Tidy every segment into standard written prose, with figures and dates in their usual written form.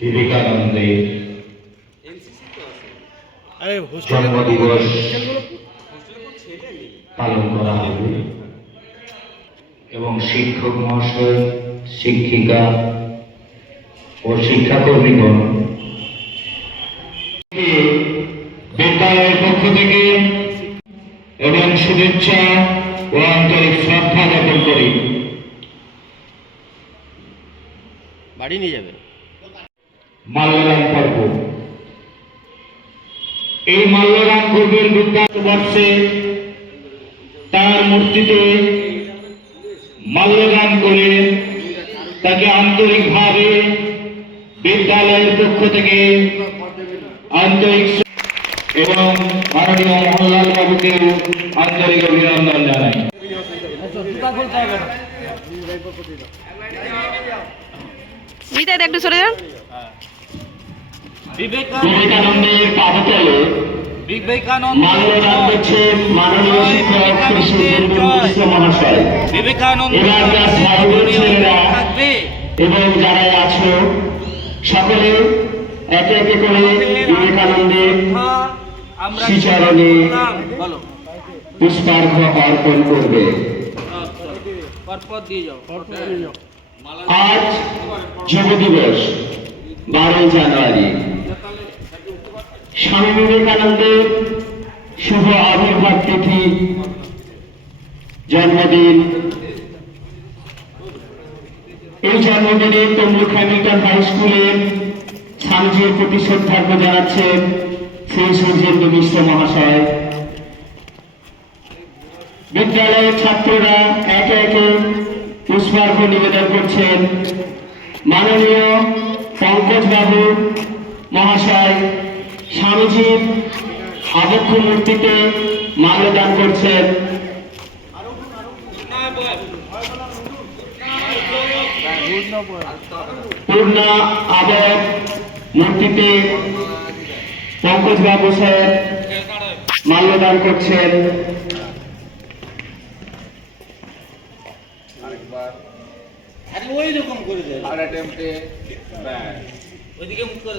বিবেকানন্দের জন্মদিবস পালন করা হবে এবং শিক্ষক মহাশয়, শিক্ষিকা ও শিক্ষাকর্মীগণ বিদ্যালয়ের পক্ষ থেকে এবং শুভেচ্ছা ও আন্তরিক শ্রদ্ধা জ্ঞাপন করি। বাড়ি নিয়ে যাবে মাল্যদান পর্ব। এই মাল্যদান পর্বের বিদ্যাবর্ষে তার মূর্তিতে মাল্যদান করে তাকে আন্তরিকভাবে বিদ্যালয়ের পক্ষ থেকে আন্তরিক এবং মাননীয় মোহনলাল বাবুকে আন্তরিক অভিনন্দন জানাই। একটু সরে যান। বিবেকানন্দের পাদতলে মাল্যদান করছেন মাননীয় শিক্ষক মহাশয়। এবং যারা আছো সকলে একে একে করে বিবেকানন্দের শ্রীচরণে পুষ্পার্ঘ অর্পণ করবে। আজ যুব দিবস 12 জানুয়ারি, স্বামী বিবেকানন্দের শুভ আবির্ভাব তিথি, জন্মদিন। এই জন্মদিনে তমলুক হ্যামিল্টন হাই স্কুলের স্বামীজির প্রতি শ্রদ্ধার্ঘ্য জানাচ্ছেন শ্রী সূর্যেন্দু মিশ্র মহাশয়। বিদ্যালয়ের ছাত্ররা একে একে পুষ্পার্ঘ্য নিবেদন করছেন। মাননীয় পঙ্কজ বাবু মহাশয় স্বামীজির আবক্ষ মূর্তিতে মাল্যদান করছেন। পূর্ণা আবক মূর্তিতে পঙ্কজ বাবু স্যার মাল্যদান করছেন। ওইদিকে মুখ করে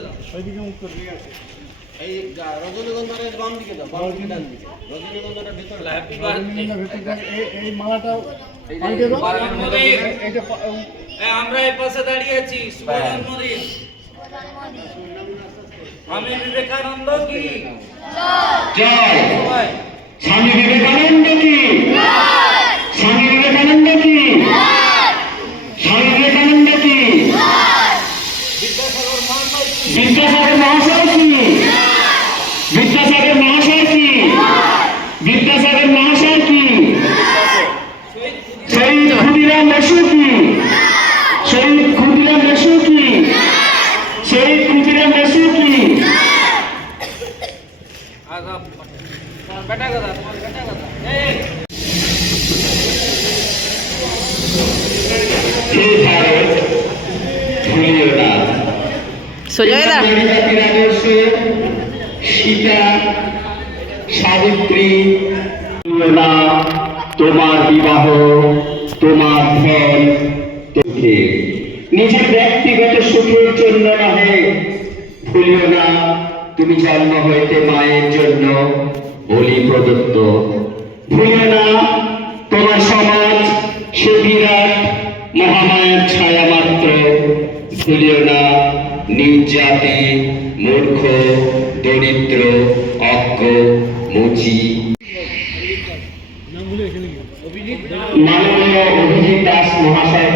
দাও, ওইদিকে মুখ করে দিয়ে আছে। এই রজনীগন্ধার বাম দিকে দাও, বাম দিকে ডান দিকে। রজনীগন্ধাটা ভিতরে দাও, হ্যাপি বার্থডে। এই মালাটাও পাল্টে দাও। এটা আমরা এই পাশে দাঁড়িয়ে আছি। শুভ জন্মদিন। স্বামী বিবেকানন্দ কি জয়। স্বামী বিবেকানন্দ কি জয়। স্বামী বিবেকানন্দ কি জয়। স্বামী বিবেকানন্দ কি জয়। বিদ্যাসাগর মহাশয় কি বিদ্যাসাগর মহাশয় কি বিদ্যাসাগর মহাশয় কি শহীদ ক্ষুদিরাম বসু কি শহীদ ক্ষুদিরাম বসু কি শহীদ ক্ষুদিরাম বসু কি। সীতা সাবিত্রী, তোমার বিবাহ, তোমার ধন নিজের ব্যক্তিগত সুখের জন্য নহে, ভুলিও না তুমি জন্ম হইতে মায়ের জন্য বলি প্রদত্ত। ভুলিও না তোমার সমাজ সে বিরাট মহামায়ার ছায়া মাত্র। ভুলিও না নিজ জাতি মূর্খ দরিদ্র অজ্ঞ মুচি। মাননীয় অভিজিৎ দাস মহাশয়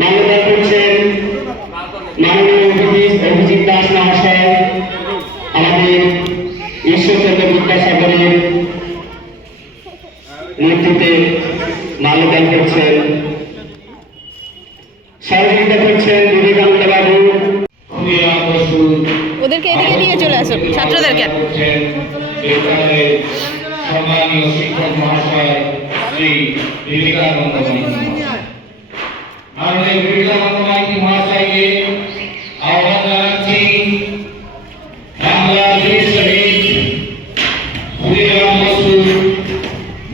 মাল্যদান করছেন। মাননীয় অভিজিৎ দাস মহাশয় আমাদের ঈশ্বরচন্দ্র বিদ্যাসাগরের মূর্তিতে মাল্যদান করছেন। সহযোগিতা করছেন বিবেকানন্দ বাবু। ওদেরকে এদিকে নিয়ে চলে আসো, ছাত্রদেরকে। সম্মানীয় শিক্ষক মহাশয় শ্রী বিবেকানন্দ মাননীয় বিবেকানন্দ মহাশয়কে আহ্বান জানাচ্ছি বাংলাদেশ শহীদ ক্ষুদিরাম বসু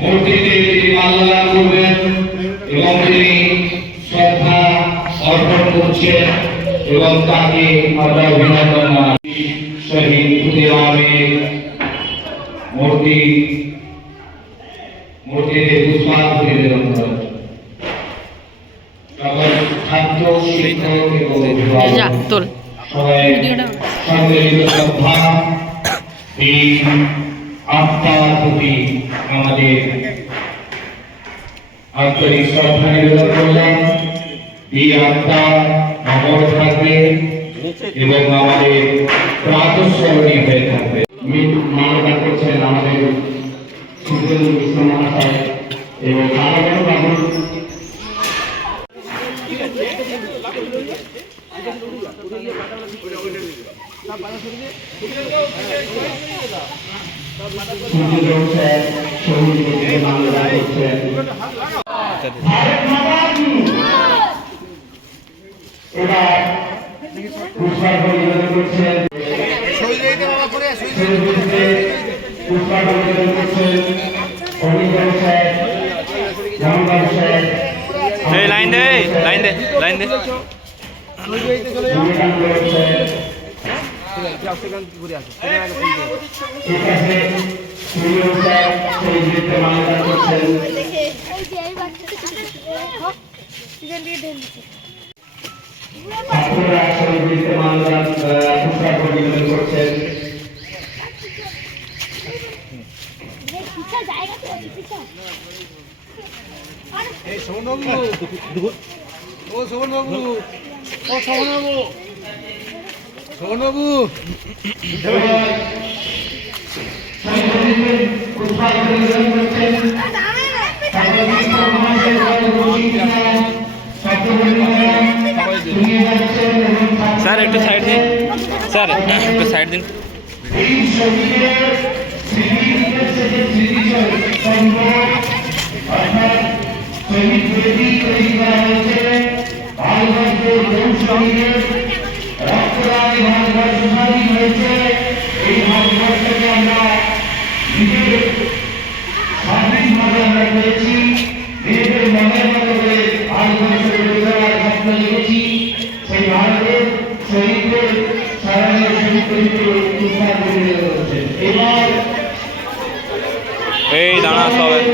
মূর্তি মূর্তিতে তিনি মাল্যদান করবেন এবং তিনি শ্রদ্ধা অর্পণ করছেন এবং তাকে আমরা অভিনন্দন জানাই। শহীদ ক্ষুদিরামের মূর্তিতে পুষ্পাঞ্জলি নিবেদন করেন। সকল ছাত্র শিক্ষক এবং যা অভিভাবক তোল সবাই সম্মিলিত শ্রদ্ধা এই আত্মার প্রতি আমাদের আন্তরিক শ্রদ্ধা নিবেদন করলাম। এই আত্মা অমর থাকবে এবং আমাদের প্রাতঃস্মরণীয় হয়ে থাকবে। মানবতা করছেন আমাদের সুন্দর মহাশয় এবং আরো বাবু লাইন দে লাইন দে লাইন দে স্যার একটু সাইড দিন স্যার একটু সাইড দিন এই দাঁড়া সবাই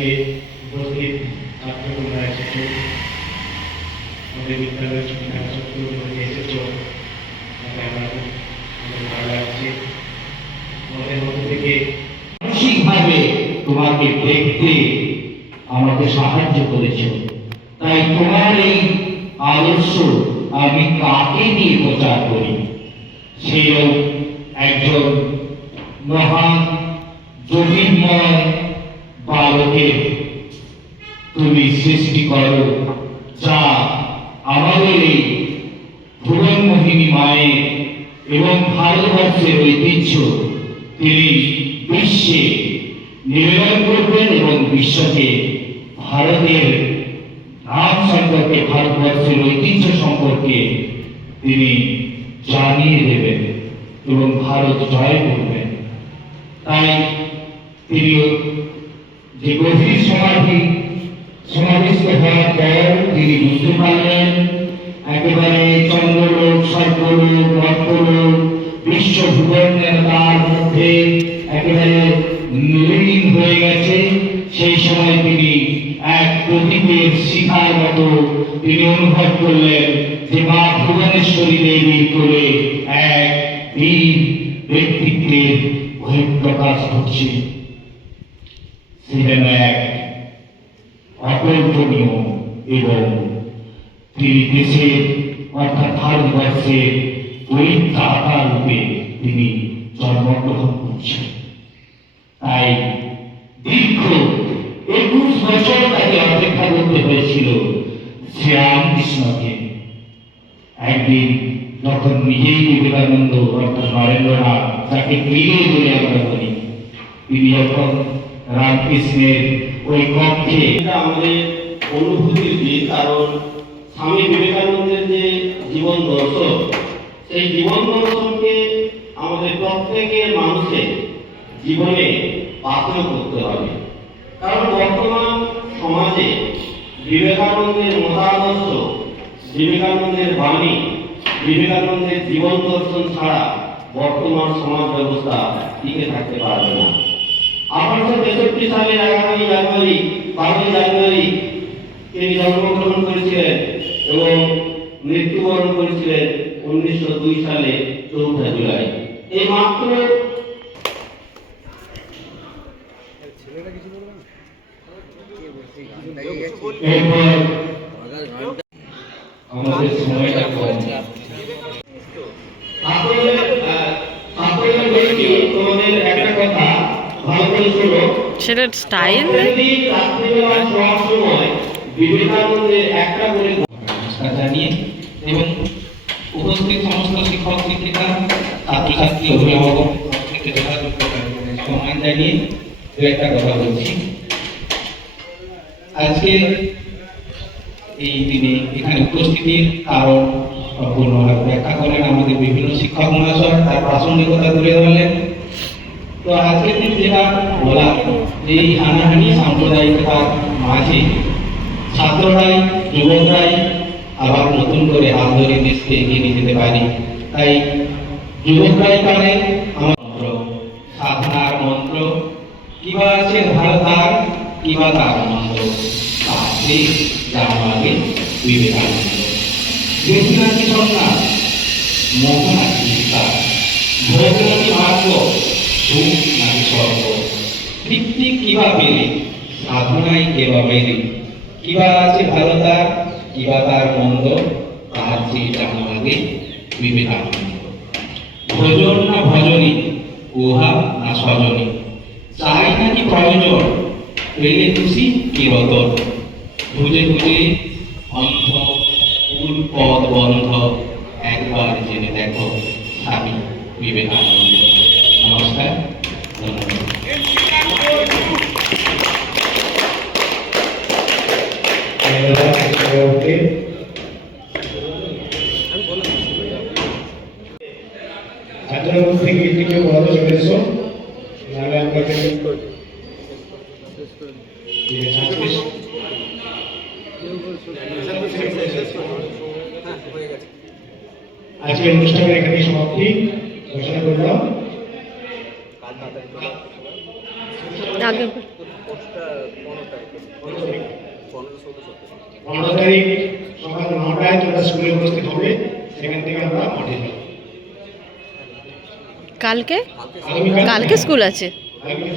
আজকে উপস্থিত ছাত্র তোমরা এসেছো, আমাদের বিদ্যালয়ের শিক্ষা ছাত্র এসেছো, তাতে আমাদের ভালো লাগছে। আমাদের মধ্যে থেকে মানসিকভাবে তোমাকে দেখতে আমাকে সাহায্য করেছ। তাই তোমার এই আদর্শ আমি কাকে নিয়ে প্রচার করি? সেও একজন মহান জ্যোতির্ময় বালকের তুমি সৃষ্টি করো, যা আমাদের এই ভুবনমোহিনী মায়ের এবং ভারতবর্ষের ঐতিহ্য তিনি বিশ্বে নিবেদন করবেন এবং বিশ্বকে ভারতের নাম সম্পর্কে, ভারতবর্ষের ঐতিহ্য সম্পর্কে তিনি জানিয়ে দেবেন এবং ভারত জয় করবেন। তাই তিনি যে গভীর সমাধিস্থ হওয়ার পর তিনি বুঝতে পারলেন একেবারে চন্দ্রলোক, সর্বলোক, মর্তলোক, বিশ্ব ভুবনের তার মধ্যে একেবারে লীন হয়ে গেছে। সেই সময় তিনি এক প্রদীপের শিখার মতো তিনি অনুভব করলেন যে মা ভুবনেশ্বরী দেবীর করে এক বীর ব্যক্তিত্বের বহিঃপ্রকাশ ঘটছে। সে যেন এক অকল্পনীয় এবং তিনি দেশের অর্থাৎ ভারতবর্ষের পরিত্রাতা রূপে তিনি জন্মগ্রহণ করছেন। তাই দীর্ঘ 21 বছর তাকে অপেক্ষা করতে হয়েছিল শ্রীরামকৃষ্ণকে। একদিন যখন নিজেই বিবেকানন্দ অর্থাৎ নরেন্দ্রনাথ, যাকে প্রিয় বলে আমরা বলি, তিনি যখন রামকৃষ্ণের ওই কক্ষে, এটা আমাদের অনুভূতির দিক, কারণ স্বামী বিবেকানন্দের যে জীবন দর্শন, সেই জীবন দর্শনকে আমাদের প্রত্যেকের মানুষের জীবনে পাথেয় করতে হবে। কারণ বর্তমান সমাজে বিবেকানন্দের মতাদর্শ, বিবেকানন্দের বাণী, বিবেকানন্দের জীবন দর্শন ছাড়া বর্তমান সমাজ ব্যবস্থা টিকে থাকতে পারবে না। 1863 সালের 12ই জানুয়ারি তিনি জন্মগ্রহণ করেছিলেন এবং মৃত্যুবরণ করেছিলেন 1902 সালে 4 জুলাই। এই মাত্র এরপর আমাদের সময়টা কম। তোমাদের একটা কথা ভালো করে শোনো। সেটা স্টাইল প্রতিদিন রাত্রিবেলা শোয়ার সময় বিবেকানন্দের একটা করে নমস্কার জানিয়ে এবং উপস্থিত সমস্ত শিক্ষক শিক্ষিকা, ছাত্রছাত্রী, অভিভাবক থেকে যথাযথ সম্মান জানিয়ে দু একটা কথা বলছি। আজকে এই দিনে এখানে উপস্থিতির কারণ সম্পূর্ণভাবে ব্যাখ্যা করেন আমাদের বিভিন্ন শিক্ষক মহাশয়, তার প্রাসঙ্গিকতা তুলে ধরলেন। তো আজকের দিন যেটা বলা, যে এই হানাহানি সাম্প্রদায়িকতার মাঝে ছাত্ররাই, যুবকরাই আবার নতুন করে হাত ধরে দেশকে এগিয়ে নিয়ে যেতে পারি। তাই যুবকরাই পারে আমার মন্ত্র, সাধনার মন্ত্র, কিবা আছে ভারতার, কিবা তার মন্ত্র, তাতে জানো আগে বিবেকানন্দ। বেশি নাকি সন্ন্যাস, মোহ নাকি বিকাশ, ভোগ নাকি ভাগ্য, সুখ নাকি স্বর্গ, তৃপ্তি কিবা পেলে, সাধনাই কেবা মেলে, কিবা আছে ভারতার, কিবা তার মন্দ, তার যে জানো আগে বিবেকানন্দ। ভোজন না ভজনী, উহা না স্বজনী, চাই নাকি প্রয়োজন, পেলে খুশি কি রতন, খুঁজে খুঁজে অন্ধ কুল পদ বন্ধ, একবার জেনে দেখো স্বামী বিবেকানন্দ। নমস্কার, ধন্যবাদ। ছাত্রের মধ্যে গিয়ে কেউ বলা চলে এসো, নাহলে আপনাকে আজকের অনুষ্ঠানের এখানে সমাপ্তি ঘোষণা করলাম। আগে 15 তারিখ সকাল 9টায় তোমরা স্কুলে উপস্থিত হবে, সেখান থেকে আমরা মাঠে যাব। কালকে আগামীকাল কালকে স্কুল আছে। আগামীকাল